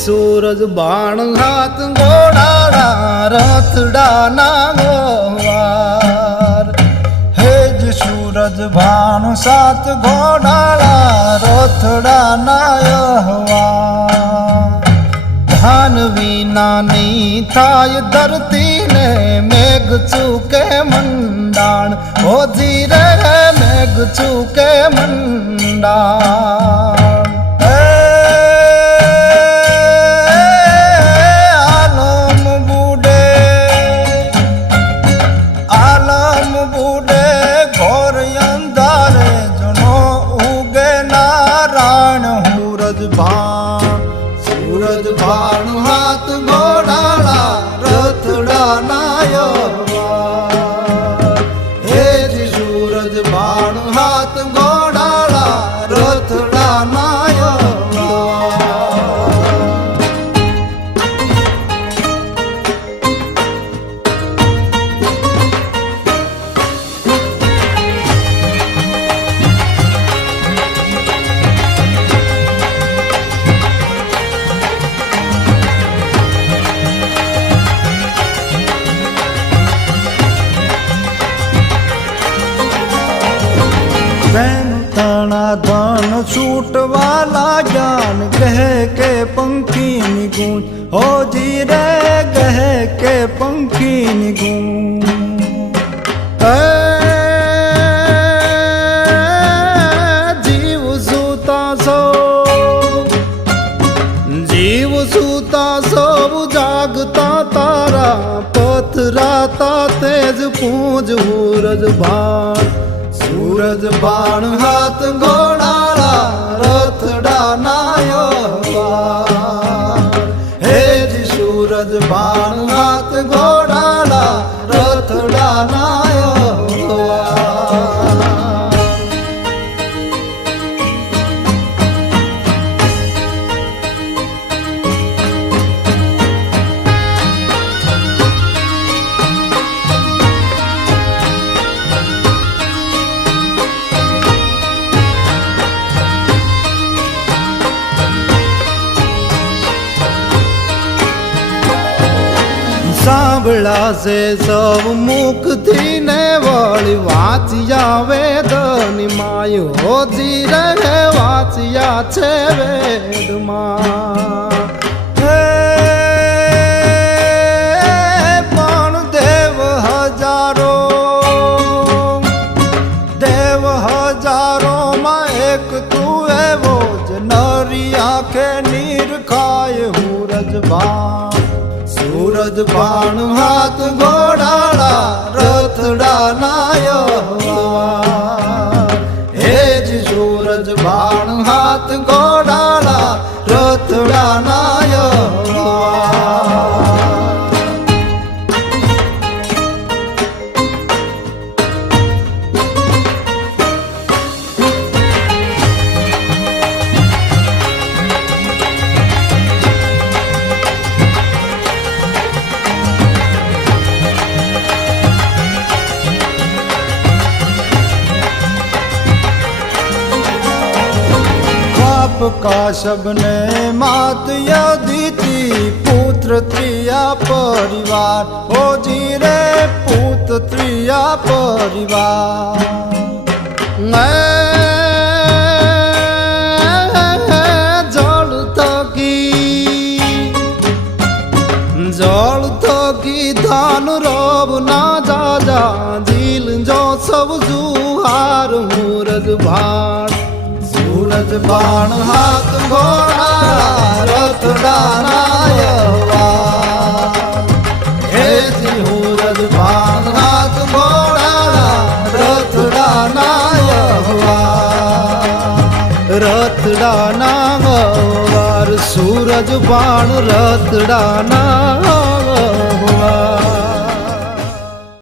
सूरज बाण हाथ घोड़ाड़ा रथड़ा ना गोवार। हे जी सूरज बाण सात घोड़ाड़ा रथड़ा ना यहवार। धान विना नहीं थाय धरती ने मेघ चूके मंडाण। ओ धीरे मेघ चूके मंडाण। सूरज बाण हाथ घोड़ाड़ा रथड़ा ना यहवार। हे जी सूरज बाण हाथ घोड़ाड़ा रथड़ा ना तना धन छूट वाला ज्ञान कह के पंखी निगुण। हो जी रे कह के पंखी निगुण। जीव सूता सब जागता तारा पथराता तेज पूंज सूरज बाण। सूरज बाण हाथ घोड़ाड़ा रथड़ा ना यहवार। हे जी सूरज बाण हाथ घोड़ाड़ा रथड़ा ना यहवार। સાંભળા છે સૌ મુખથી ને વળી વાંચ્યા વેદની માયો। હોજી રહે વાંચ્યા છે વેદમાં। પણ દેવ હજારોમાં એક તું એવો જ નરી આંખે નીર ખાય सूरज बाण। सूरज बाण हाथ घोड़ाड़ा रथड़ा ना यहवार। हे जी सूरज बाण हाथ घोड़ाड़ा रथड़ा ना यहवार। काश्यप ने मात यदिति पुत्र त्रिया परिवार। ओ जी रे पुत्र त्रिया परिवार। जल थकी धान रब ना जा झील जो सब जुहार। सूरज बाण सूरज बाण हाथ घोड़ाड़ा रथड़ा ना यहवार। हे जी सूरज बाण हाथ घोड़ाड़ा रथड़ा ना यहवार। रथड़ा ना यहवार। सूरज बाण रथड़ा ना